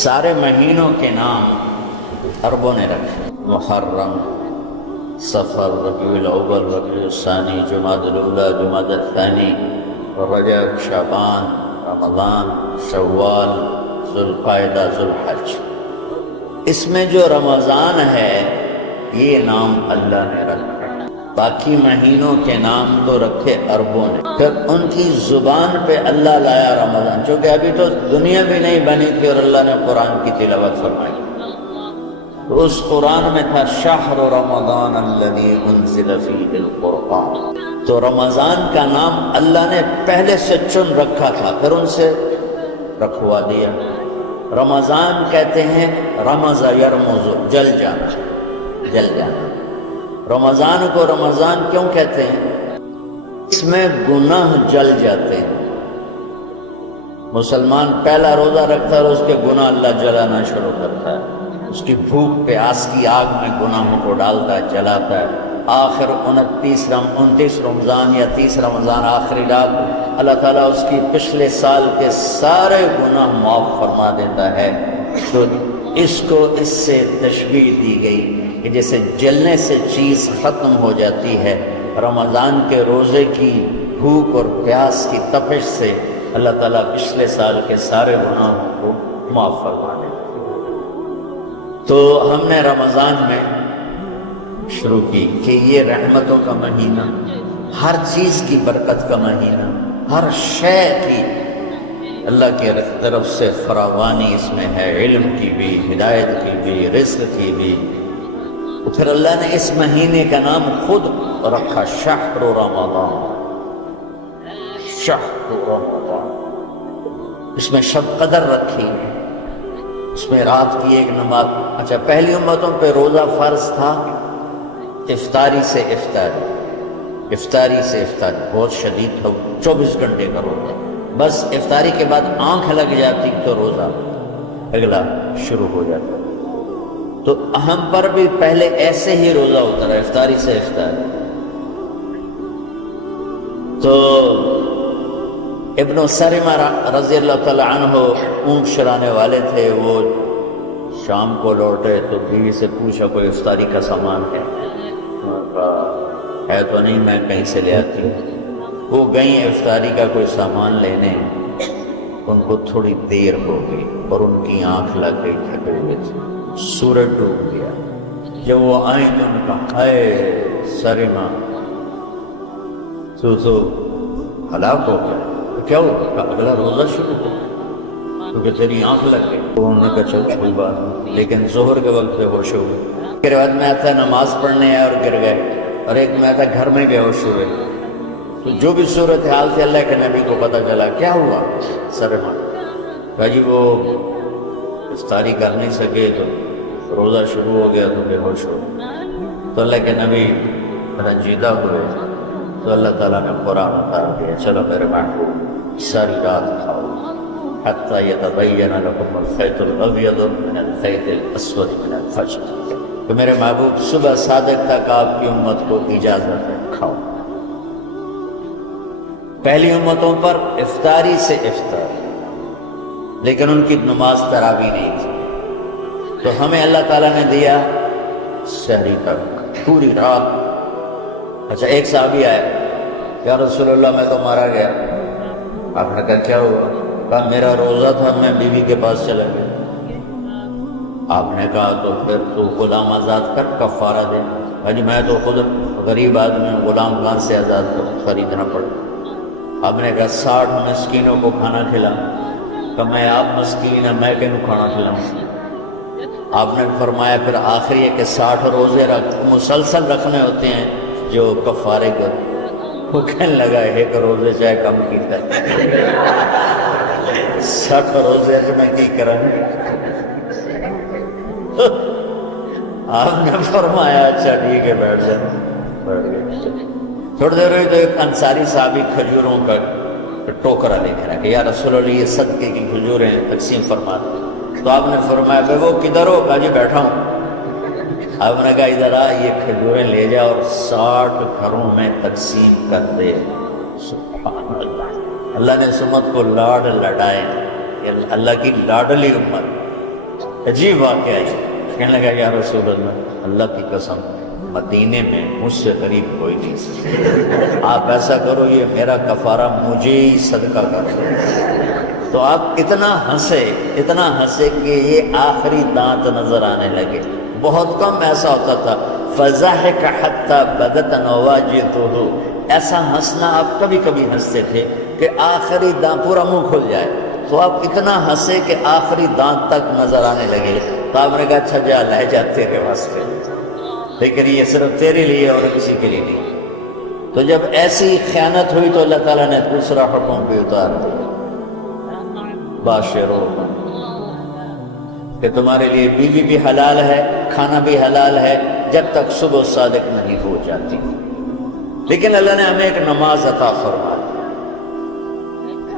سارے مہینوں کے نام عربوں نے رکھے، محرم، صفر، ربیع الاول، ربیع الثانی، جمادی الاولی، جمادی الثانی، رجب، شعبان، رمضان، شوال، ذوالقعدہ، ذوالحج۔ اس میں جو رمضان ہے یہ نام اللہ نے رکھا، باقی مہینوں کے نام تو رکھے عربوں نے۔ پھر ان کی زبان پہ اللہ لایا رمضان، چونکہ ابھی تو دنیا بھی نہیں بنی تھی اور اللہ نے قرآن کی تلاوت فرمائی، تو اس قرآن میں تھا شہر رمضان الذی انزل فیہ القرآن، تو رمضان کا نام اللہ نے پہلے سے چن رکھا تھا، پھر ان سے رکھوا دیا۔ رمضان کہتے ہیں رمض یرمز، جل جانا، جل جانا۔ رمضان کو رمضان کیوں کہتے ہیں؟ اس میں گناہ جل جاتے ہیں۔ مسلمان پہلا روزہ رکھتا ہے اور اس کے گناہ اللہ جلانا شروع کرتا ہے، اس کی بھوک پیاس کی آگ میں گناہوں کو ڈالتا ہے، جلاتا ہے۔ آخر 29 رمضان یا 30 رمضان آخری رات اللہ تعالیٰ اس کی پچھلے سال کے سارے گناہ معاف فرما دیتا ہے۔ تو اس کو اس سے تشبیہ دی گئی کہ جیسے جلنے سے چیز ختم ہو جاتی ہے، رمضان کے روزے کی بھوک اور پیاس کی تپش سے اللہ تعالیٰ پچھلے سال کے سارے گناہوں کو معاف فرما دیتا ہے۔ تو ہم نے رمضان میں شروع کی کہ یہ رحمتوں کا مہینہ، ہر چیز کی برکت کا مہینہ، ہر شے کی اللہ کی طرف سے فراوانی اس میں ہے، علم کی بھی، ہدایت کی بھی، رزق کی بھی۔ پھر اللہ نے اس مہینے کا نام خود رکھا شہر رمضان، شہر رمضان۔ اس میں شب قدر رکھی، اس میں رات کی ایک نماز۔ اچھا، پہلی امتوں پہ روزہ فرض تھا افطاری سے افطاری، افطاری سے افطاری، بہت شدید تھا، 24 گھنٹے کا روزہ۔ بس افطاری کے بعد آنکھ لگ جاتی تو روزہ اگلا شروع ہو جاتا۔ تو ہم پر بھی پہلے ایسے ہی روزہ ہوتا رہا، افطاری سے افطاری۔ تو ابن سرمہ رضی اللہ تعالی عنہ اونٹ چرانے والے تھے، وہ شام کو لوٹے تو بیوی سے پوچھا کوئی افطاری کا سامان ہے؟ ہے تو نہیں، میں کہیں سے لے آتی ہوں۔ وہ گئیں افطاری کا کوئی سامان لینے، ان کو تھوڑی دیر ہو گئی اور ان کی آنکھ لگ گئی، تھکے ہوئے تھے، سورج ڈوب گیا۔ جب وہ آئیں تو ان کا اے سرمہ تو ہلاک ہو گیا۔ کیا ہوا؟ اگلا روزہ شروع ہو کیونکہ تیری آنکھ لگ گئی۔ انہوں نے کہا چل کوئی بات، لیکن ظہر کے وقت بے ہوش ہو گئے۔ کے روایت میں آتا ہے نماز پڑھنے آئے اور گر گئے، اور ایک میں آتا ہے گھر میں بے ہوش ہوئے۔ تو جو بھی صورتحال تھی اللہ کے نبی کو پتہ چلا۔ کیا ہوا؟ سرمہ کہا جی وہ افطاری کر نہیں سکے تو روزہ شروع ہو گیا تو بے ہوش ہو گئے۔ تو اللہ کے نبی رنجیدہ ہوئے، تو اللہ تعالیٰ نے قرآن اتار دیا، چلو میرے محبوب ساری رات کھاؤ حتی یتبین لکم الخیط الابیض من الخیط الاسود من الفجر، کہ میرے محبوب صبح صادق تک آپ کی امت کو اجازت ہے کھاؤ۔ پہلی امتوں پر افطاری سے افطار، لیکن ان کی نماز تراویح نہیں تھی، تو ہمیں اللہ تعالیٰ نے دیا سحری تک پوری رات۔ اچھا، ایک صحابی آیا، یا رسول اللہ میں تو مارا گیا۔ آپ نے کہا کیا ہوا؟ کہا میرا روزہ تھا، میں بیوی کے پاس چلا گیا۔ آپ نے کہا تو پھر تو غلام آزاد کر، کفارہ دے۔ کہا جی میں تو خود غریب آدمی ہوں، غلام کہاں سے آزاد خریدنا پڑا؟ آپ نے کہا 60 مسکینوں کو کھانا کھلا۔ کہ میں آپ مسکین ہیں، میں کہوں کھانا کھلاؤں؟ آپ نے فرمایا پھر آخری ہے کہ 60 روزے مسلسل رکھنے ہوتے ہیں جو کفارے کر۔ وہ کہنے لگا ایک روزے چاہے کم کی کر 60 روزے میں کی کریں۔ آپ نے فرمایا اچھا ٹھیک ہے بیٹھ جانا۔ تھوڑی دیر ہوئی تو ایک انصاری صحابی کھجوروں کا ٹوکرا لے کے رکھا، یا رسول اللہ یہ صدقے کی کھجوریں تقسیم فرما دیں۔ تو آپ نے فرمایا بھائی وہ کدھر ہو؟ کہا جی بیٹھا ہوں۔ آپ نے کہا ادھر آ، یہ کھجوریں لے جا اور 60 گھروں میں تقسیم کر دے۔ سبحان اللہ، اللہ نے اس امت کو لاڈ لڈائے، اللہ کی لاڈلی امت۔ عجیب واقعہ ہے. کہنے لگا یا رسول اللہ، اللہ کی قسم مدینے میں مجھ سے غریب کوئی نہیں، آپ ایسا کرو یہ میرا کفارہ مجھے ہی صدقہ کر دو. تو آپ اتنا ہنسے کہ یہ آخری دانت نظر آنے لگے. بہت کم ایسا ہوتا تھا. فضحک حتی بدت نواجذہ، ایسا ہنسنا آپ کبھی کبھی ہنستے تھے کہ آخری دانت پورا منہ کھل جائے. تو آپ اتنا ہنسے کہ آخری دانت تک نظر آنے لگے. تو آپ نے کہا اچھا جا لے جا تیرے واسطے، لیکن یہ صرف تیرے لیے اور کسی کے لیے نہیں. تو جب ایسی خیانت ہوئی تو اللہ تعالیٰ نے دوسرا حکم بھی اتار دیا، باشرو، کہ تمہارے لیے بیوی بھی حلال ہے، کھانا بھی حلال ہے جب تک صبح صادق نہیں ہو جاتی. لیکن اللہ نے ہمیں ایک نماز عطا فرمائی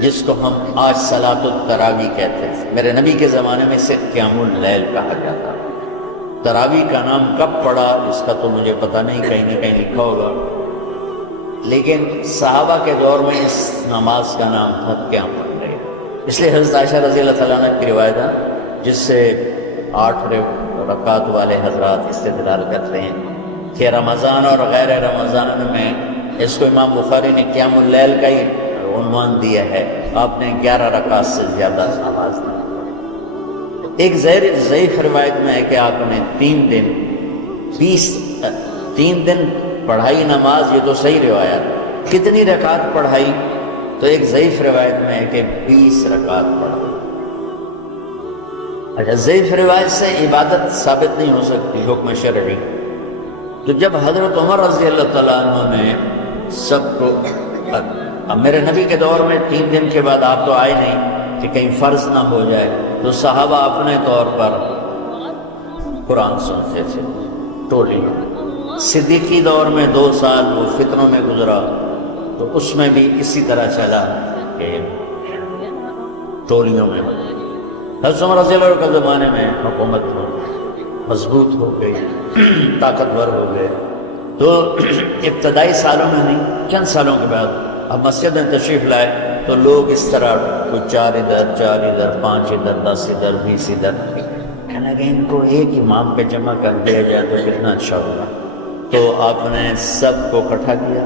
جس کو ہم آج صلاۃ التراویح کہتے ہیں. میرے نبی کے زمانے میں اسے قیام اللیل کہا جاتا. تراویح کا نام کب پڑا اس کا تو مجھے پتہ نہیں، کہیں نہ کہیں لکھا ہوگا، لیکن صحابہ کے دور میں اس نماز کا نام تھا قیام اللیل. اس لیے حضرت عائشہ رضی اللہ تعالیٰ عنہ کی روایت ہے جس سے 8 رکعت والے حضرات استدلال کرتے ہیں کہ رمضان اور غیر رمضان میں اس کو امام بخاری نے قیام اللیل کا ہی عنوان دیا ہے. آپ نے 11 رکعت سے زیادہ نماز نہیں. ایک ضعیف روایت میں ہے کہ آپ نے 3 دن پڑھائی نماز. یہ تو صحیح روایت. کتنی رکعت پڑھائی؟ تو ایک ضعیف روایت میں ہے کہ 20 رکعت پڑھائی. اچھا، ضعیف روایت سے عبادت ثابت نہیں ہو سکتی حکم شرعی. تو جب حضرت عمر رضی اللہ تعالیٰ عنہ نے سب کو، اب میرے نبی کے دور میں 3 دن کے بعد آپ تو آئے نہیں کہ کہیں فرض نہ ہو جائے، تو صحابہ اپنے طور پر قرآن سنتے تھے ٹولی. صدیقی دور میں 2 سال وہ فتنوں میں گزرا تو اس میں بھی اسی طرح چلا کہ ٹولیوں میں. حضرت عمر رضی اللہ عنہ کے زمانے میں حکومت مضبوط ہو گئی، طاقتور ہو گئے. تو ابتدائی سالوں میں نہیں، چند سالوں کے بعد اب مسجد میں تشریف لائے تو لوگ اس طرح کوئی 4 ادھر 4 ادھر 5 ادھر 10 ادھر 20 ادھر. کہنے لگے ان کو ایک امام پہ جمع کر دیا جائے تو کتنا اچھا ہوگا. تو آپ نے سب کو اکٹھا کیا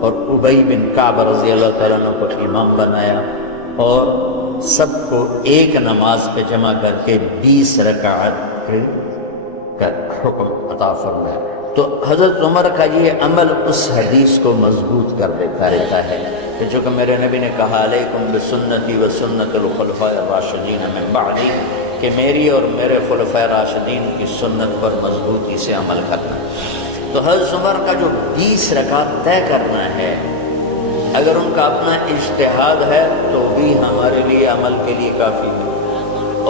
اور ابی بن کعب رضی اللہ تعالیٰ عنہ کو امام بنایا اور سب کو ایک نماز پہ جمع کر کے 20 رکعت کا حکم عطا فرمایا. تو حضرت عمر کا یہ عمل اس حدیث کو مضبوط کر دیتا رہتا ہے کہ جو کہ میرے نبی نے کہا علیکم بسنتی و سنت الخلفاء الراشدین من بعدی، کہ میری اور میرے خلفاء راشدین کی سنت پر مضبوطی سے عمل کرنا. تو حضرت عمر کا جو 20 رکعت طے کرنا ہے، اگر ان کا اپنا اجتہاد ہے تو بھی ہمارے لیے عمل کے لیے کافی ہے.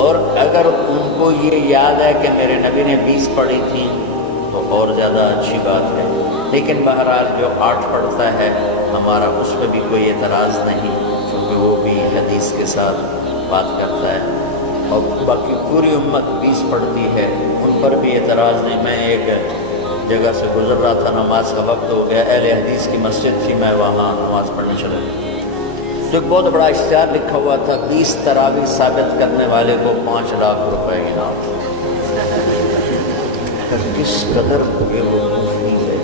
اور اگر ان کو یہ یاد ہے کہ میرے نبی نے 20 پڑھی تھیں تو اور زیادہ اچھی بات ہے. لیکن بہرحال جو 8 پڑھتا ہے ہمارا اس پہ بھی کوئی اعتراض نہیں، کیونکہ وہ بھی حدیث کے ساتھ بات کرتا ہے. اور باقی پوری امت 20 پڑھتی ہے، ان پر بھی اعتراض نہیں. میں ایک جگہ سے گزر رہا تھا، نماز کا وقت ہو گیا، اہل حدیث کی مسجد تھی، میں وہاں نماز پڑھنے چلا گیا تو ایک بہت بڑا اشتہار لکھا ہوا تھا 20 تراویح ثابت کرنے والے کو 5 لاکھ روپے انعام. کس قدر یہ وقوفی ہے،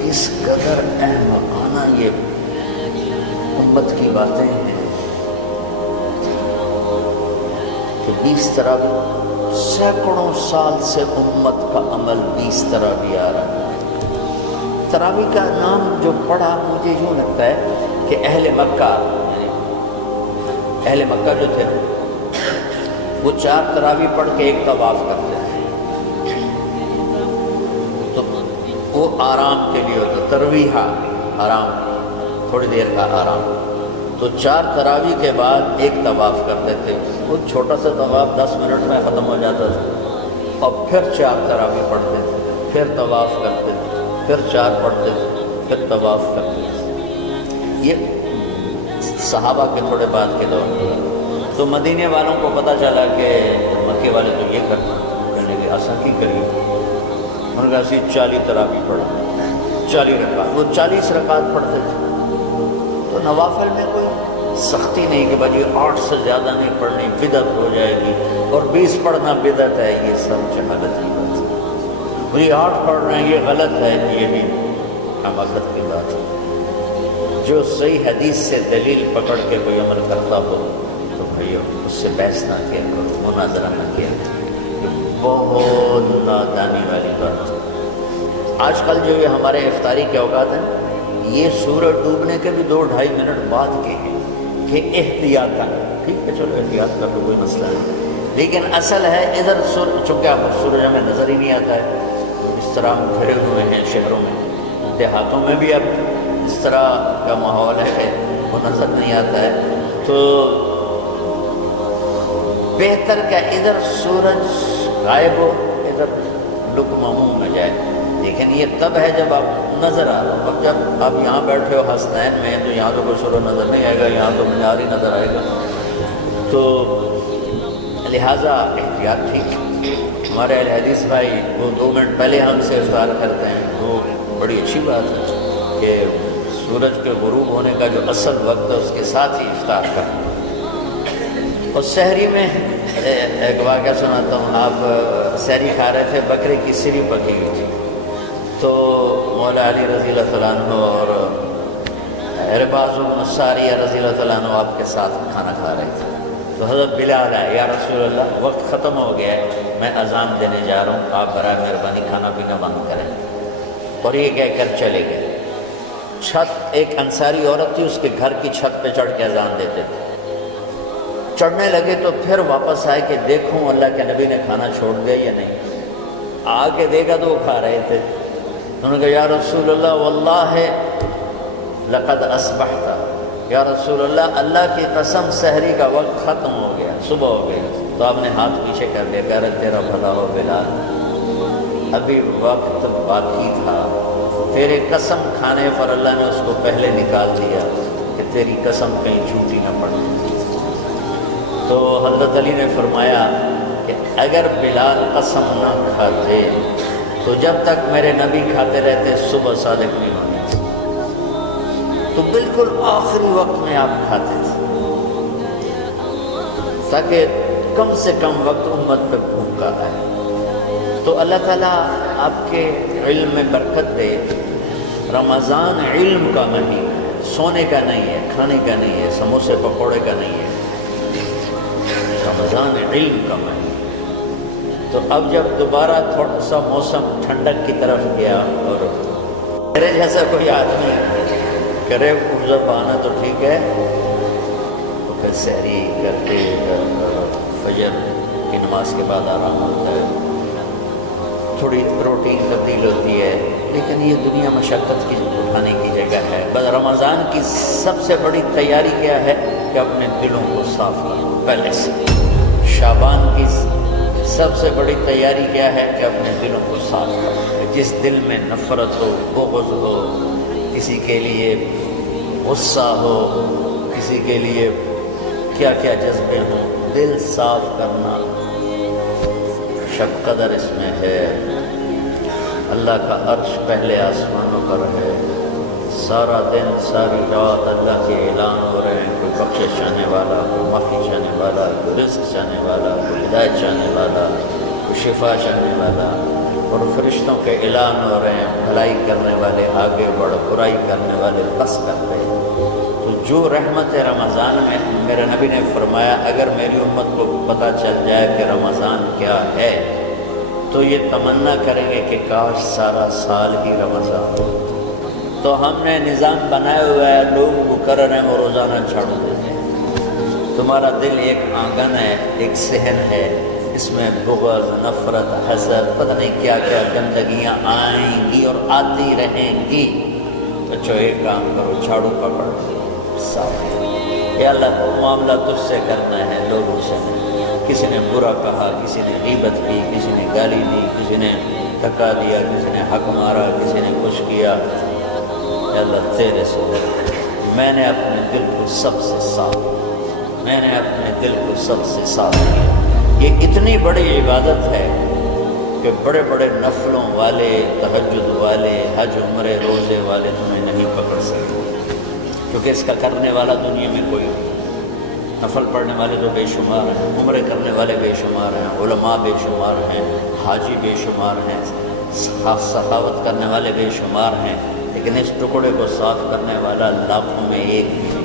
کس قدر احمقانہ یہ امت کی باتیں ہیں کہ 20 تراویح، سینکڑوں سال سے امت کا عمل 20 تراویح آ رہا ہے. تراویح کا نام جو پڑھا مجھے یوں لگتا ہے کہ اہل مکہ جو تھے وہ 4 تراویح پڑھ کے ایک طواف کرتے تھے. تو وہ آرام کے لیے ہوتا، ترویحہ آرام، تھوڑی دیر کا آرام. تو 4 تراویح کے بعد ایک طواف کرتے تھے. وہ چھوٹا سا طواف 10 منٹ میں ختم ہو جاتا تھا اور پھر 4 تراویح پڑھتے تھے، پھر طواف کرتے تھے، پھر 4 پڑھتے تھے، پھر طواف کرتے تھے. یہ صحابہ کے تھوڑے بعد کے دور میں. تو مدینے والوں کو پتہ چلا کہ مکے والے تو یہ کرنا، کہنے لگے ایسا کی کریے. انہوں نے کہا اسی 40 تراویح پڑھا، 40 رکعت. وہ 40 رکعت پڑھتے تھے. تو نوافل میں کوئی سختی نہیں کہ بھائی 8 سے زیادہ نہیں پڑھنی، بدعت ہو جائے گی، اور 20 پڑھنا بدعت ہے، یہ سب جہالت کی بات ہے۔ وہی 8 پڑھ رہے ہیں یہ غلط ہے، یہ بھی حماقت کی بات ہے۔ جو صحیح حدیث سے دلیل پکڑ کے کوئی عمل کرتا ہو تو بھائیو اس سے بحث نہ کیا کرو، مناظرہ نہ کیا کرو، یہ بہت نادانی والی بات ہے۔ آج کل جو یہ ہمارے افطاری کے اوقات ہیں، یہ سورج ڈوبنے کے بھی 2-2.5 منٹ بعد کے ہیں کہ احتیاطاً، ٹھیک ہے چلو احتیاط کا تو کوئی مسئلہ نہیں، لیکن اصل ہے ادھر چونکہ اب سورج ہمیں نظر ہی نہیں آتا ہے، اس طرح ہم گھرے ہوئے ہیں شہروں میں، دیہاتوں میں بھی اب اس طرح کا ماحول ہے کہ وہ نظر نہیں آتا ہے، تو بہتر کہ ادھر سورج غائب ہو ادھر لقمہ منہ میں جائے، لیکن یہ تب ہے جب آپ نظر آ رہا ہو۔ اب جب آپ یہاں بیٹھے ہو حسنین میں تو یہاں تو کوئی سورج نظر نہیں آئے گا، یہاں تو مینار ہی نظر آئے گا، تو لہٰذا احتیاط ٹھیک ہے۔ ہمارے اہل حدیث بھائی وہ 2 منٹ پہلے ہم سے افطار کرتے ہیں، وہ بڑی اچھی بات ہے کہ سورج کے غروب ہونے کا جو اصل وقت ہے اس کے ساتھ ہی افطار کرنا۔ اور سحری میں ایک واقعہ سناتا ہوں، آپ سحری کھا رہے تھے، بکرے کی سری پکی ہوئی تھی، تو مولا علی رضی اللہ تعالیٰ عنہ اور عرباض بن ساریہ رضی اللہ تعالیٰ عنہ آپ کے ساتھ کھانا کھا رہے تھے، تو حضرت بلال آئے، یا رسول اللہ وقت ختم ہو گیا ہے، میں اذان دینے جا رہا ہوں، آپ برائے مہربانی کھانا پینا بند کریں، اور یہ کہہ کر چلے گئے۔ چھت ایک انصاری عورت تھی، اس کے گھر کی چھت پہ چڑھ کے اذان دیتے تھے، چڑھنے لگے تو پھر واپس آئے کہ دیکھوں اللہ کے نبی نے کھانا چھوڑ دیا یا نہیں، آ کے دیکھا تو وہ کھا رہے تھے، انہوں نے کہا یا رسول اللہ واللہ لقد اصبحت، یا رسول اللہ اللہ کی قسم سحری کا وقت ختم ہو گیا، صبح ہو گئی، تو آپ نے ہاتھ پیچھے کر دیا، کہہ رہے تیرا بھلا ہو بلال، ابھی وقت باقی تھا، تیرے قسم کھانے پر اللہ نے اس کو پہلے نکال دیا کہ تیری قسم کہیں جھوٹی نہ پڑ۔ تو حضرت علی نے فرمایا کہ اگر بلال قسم نہ کھاتے تو جب تک میرے نبی کھاتے رہتے صبح صادق نہیں ہونی تھی، تو بالکل آخری وقت میں آپ کھاتے تھے تاکہ کم سے کم وقت امت پہ بھوکا آئے۔ تو اللہ تعالیٰ آپ کے علم میں برکت دے۔ رمضان علم کا مہینہ ہے، سونے کا نہیں ہے، کھانے کا نہیں ہے، سموسے پکوڑے کا نہیں ہے، رمضان علم کا مہینہ۔ تو اب جب دوبارہ تھوڑا سا موسم ٹھنڈک کی طرف گیا اور میرے جیسا کوئی آدمی کرے ارزا پانا تو ٹھیک ہے، تو پھر سحری کر کے فجر کی نماز کے بعد آرام ہوتا ہے، تھوڑی روٹین تبدیل ہوتی ہے، لیکن یہ دنیا مشقت کی اٹھانے کی جگہ ہے۔ بس رمضان کی سب سے بڑی تیاری کیا ہے کہ اپنے دلوں کو صاف کرو پہلے سے۔ شعبان کی سب سے بڑی تیاری کیا ہے کہ اپنے دلوں کو صاف کرو۔ جس دل میں نفرت ہو، بغض ہو، کسی کے لیے غصہ ہو، کسی کے لیے کیا کیا جذبے ہوں، دل صاف کرنا شب قدر اس میں ہے۔ اللہ کا عرش پہلے آسمانوں پر ہے، سارا دن ساری رات اللہ کے اعلان ہو رہے ہیں، کوئی بخشش چاہنے والا، کوئی معافی چاہنے والا، کوئی رزق چاہنے والا، کوئی ہدایت چاہنے والا، کوئی شفا چاہنے والا، اور فرشتوں کے اعلان ہو رہے ہیں، بھلائی کرنے والے آگے بڑھ، برائی کرنے والے بس کر رہے ہیں۔ تو جو رحمت رمضان میں میرے نبی نے فرمایا اگر میری امت کو پتہ چل جائے کہ رمضان کیا ہے تو یہ تمنا کریں گے کہ کاش سارا سال ہی رمضان ہو۔ تو ہم نے نظام بنایا ہوا ہے، لوگ مقرر ہیں وہ روزانہ جھاڑو دیتے ہیں۔ تمہارا دل ایک آنگن ہے، ایک صحن ہے، اس میں بغض، نفرت، حسد، پتہ نہیں کیا کیا گندگیاں آئیں گی اور آتی رہیں گی۔ بچوں ایک کام کرو، جھاڑو پکڑ صاف۔ یا اللہ کو معاملہ تجھ سے کرنا ہے، لوگوں سے نہیں۔ کسی نے برا کہا، کسی نے غیبت کی، کسی نے گالی دی، کسی نے دھکا دیا، کسی نے حق مارا، کسی نے کچھ کیا، یا اللہ تیرے سے میں نے اپنے دل کو سب سے صاف، میں نے اپنے دل کو سب سے صاف کیا۔ یہ اتنی بڑی عبادت ہے کہ بڑے بڑے نفلوں والے، تہجد والے، حج عمرے روزے والے تمہیں نہیں پکڑ سکتے، کیونکہ اس کا کرنے والا دنیا میں کوئی نفل پڑھنے والے تو بے شمار ہیں، عمرے کرنے والے بے شمار ہیں، علماء بے شمار ہیں، حاجی بے شمار ہیں، سخاوت کرنے والے بے شمار ہیں، لیکن اس ٹکڑے کو صاف کرنے والا لاکھوں میں ایک بھی نہیں۔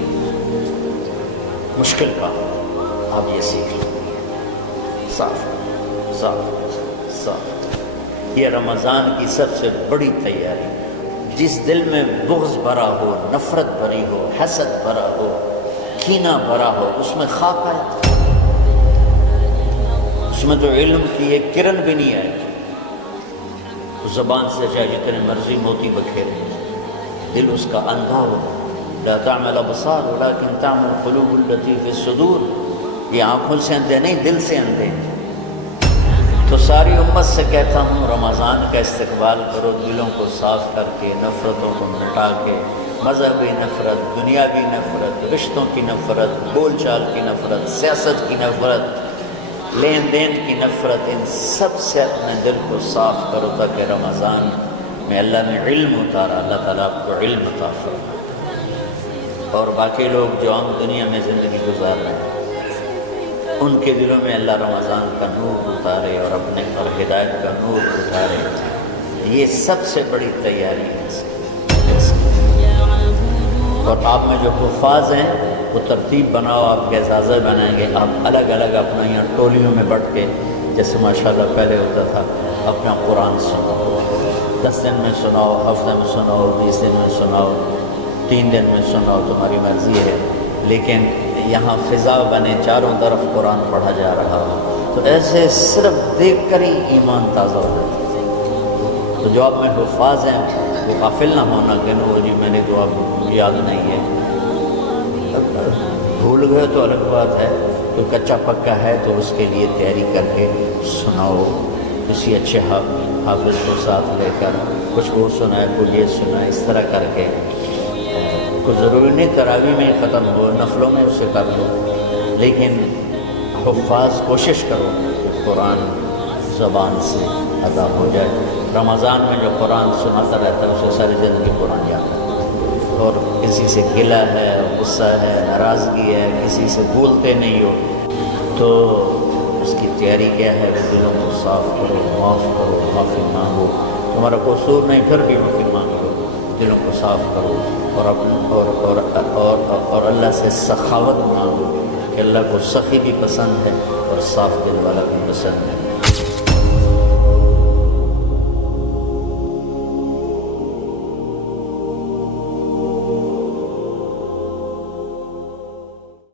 مشکل کام، آپ یہ سیکھ لیں، صاف صاف صاف۔ یہ رمضان کی سب سے بڑی تیاری، جس دل میں بغض بھرا ہو، نفرت بھری ہو، حسد بھرا ہو، کینہ بھرا ہو، اس میں خاک آئے، اس میں تو علم کی ایک کرن بھی نہیں آئے، زبان سے چاہے جتنے مرضی موتی بکھیرے، دل اس کا اندھا ہو۔ لا تعمل ابصار ولكن تعمل القلوب التي في الصدور، یہ آنکھوں سے اندھے نہیں، دل سے اندھے۔ تو ساری امت سے کہتا ہوں، رمضان کا استقبال کرو، دلوں کو صاف کر کے، نفرتوں کو مٹا کے، مذہبی نفرت، دنیاوی نفرت، رشتوں کی نفرت، بول چال کی نفرت، سیاست کی نفرت، لین دین کی نفرت، ان سب سے اپنے دل کو صاف کرو، تاکہ رمضان میں اللہ نے علم اتارا، اللہ تعالیٰ آپ کو علم عطا فرمائے، اور باقی لوگ جو عام دنیا میں زندگی گزار رہے ہیں ان کے دلوں میں اللہ رمضان کا نور اتارے، اور اپنے پر ہدایت کا نور اتارے۔ یہ سب سے بڑی تیاری ہے۔ اور آپ میں جو حفاظ ہیں وہ ترتیب بناؤ، آپ کے اعزازہ بنائیں گے، آپ الگ الگ اپنا یہاں ٹولیوں میں بٹ کے، جیسے ماشاءاللہ پہلے ہوتا تھا، اپنا قرآن سناؤ، 10 دن میں سناؤ، ہفتے میں سناؤ، 20 دن میں سناؤ، 3 دن میں سناؤ، تمہاری مرضی ہے، لیکن یہاں فضا بنے، چاروں طرف قرآن پڑھا جا رہا ہو، تو ایسے صرف دیکھ کر ہی ایمان تازہ ہو جاتا ہے۔ تو جو آپ میں حفاظ ہیں وہ غافل نہ ہونا کہ وہ جی میں نے تو اب یاد نہیں ہے، بھول گئے تو الگ بات ہے، تو کچا پکا ہے تو اس کے لیے تیاری کر کے سناؤ، کسی اچھے حافظ کو ساتھ لے کر، کچھ وہ سنائے، کوئی یہ سنائے، اس طرح کر کے، کوئی ضروری نہیں تراویح میں ختم ہو، نفلوں میں اسے کر لو، لیکن حفاظ کوشش کرو کہ قرآن زبان سے ادا ہو جائے۔ رمضان میں جو قرآن سناتا رہتا ہے اسے ساری زندگی قرآن یاد ہے، اور کسی سے گلہ ہے، غصہ ہے، ناراضگی ہے، کسی سے بولتے نہیں ہو، تو اس کی تیاری کیا ہے؟ وہ دلوں کو صاف کرو، معاف کرو، معافی مانگو، تمہارا قصور نہیں پھر بھی معافی مانگ لو، دلوں کو صاف کرو، اور اللہ سے سخاوت مانگو کہ اللہ کو سخی بھی پسند ہے اور صاف دل والا بھی پسند ہے۔